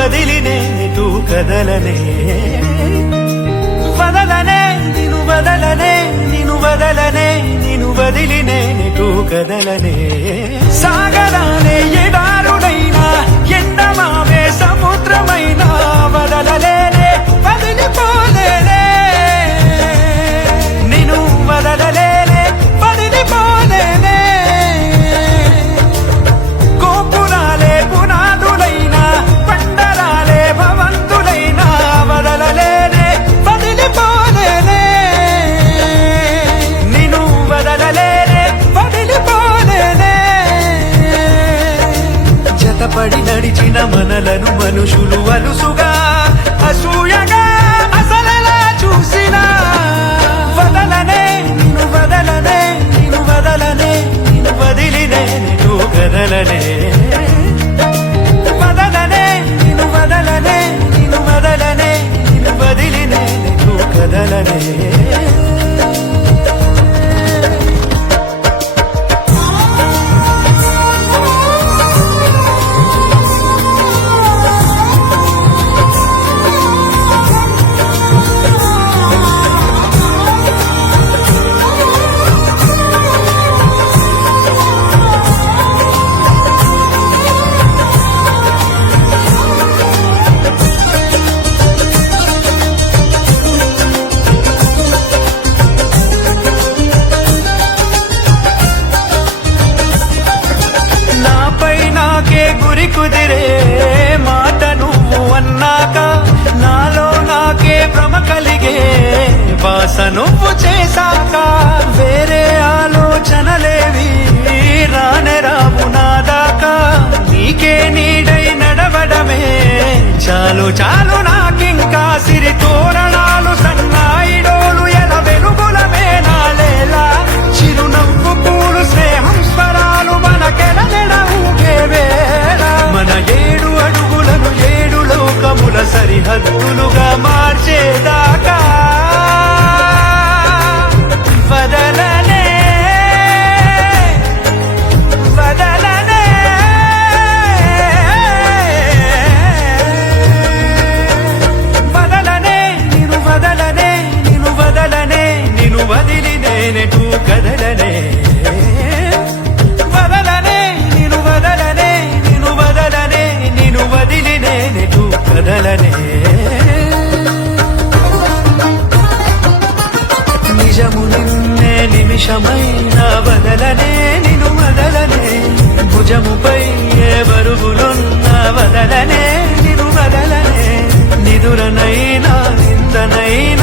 వదిలి నేనెటూ కదలనే వదలనే నిన్ను వదలనే నిన్ను వదలనే నిన్ను వదిలి నేనెటూ కదలనే సాగరానే ఎడారుడైనా ఎండమావే సముద్రమైనా వదలలేనే వదిలిపోలేనే నిన్ను వదలలేనే వదిలిపోలేనే గోపురాలే పునాదులైనా పండరాలే భవంతులైనా వదలలేనే వదిలిపోలేనే నిన్ను వదలలేనే వదిలిపోలేనే జతపడి నడిచిన మనలను మనుషులు అలుసుగా అసూయగా అసలలా చూసినా వదలనే నిన్ను వదలనే నిన్ను వదలనే నిన్ను వదిలి నేనెటూ కదలనే వదలనే నిన్ను వదలనే నిన్ను వదలనే నిన్ను వదిలి నేనెటూ కదలనే గురి కుదిరే మాట నువ్వు అన్నాక నాలో నాకే భ్రమ కలిగే బాస నువ్వు చేశాక వేరే ఆలోచనలేవి రానే రావు నాదాకా నీకే నీడై నడవడమే చాలు చాలు నాకింకా సిరి తోరణాలు సన్నాయిడోలు ఎల వెలుగులమే నాలేలా చిరునవ్వు పూలు స్నేహం స్వరాలు మనకెడనెడవుగే మన 7 అడుగులను 7 లోకముల సరిహద్దులుగా మార్చేదాకా వదలనే వదలనే వదలనే నిన్ను వదలనే నిన్ను వదలనే నిన్ను వదిలి నేనెటూ కదలనే వదిలి నేనెటూ కదలనే నిజము నిన్నే నిమిషమైనా వదలనే నిన్ను వదలనే భుజముపై ఏ బరువులున్నా వదలనే నిన్ను వదలనే నిదురనైనా నిందనైనా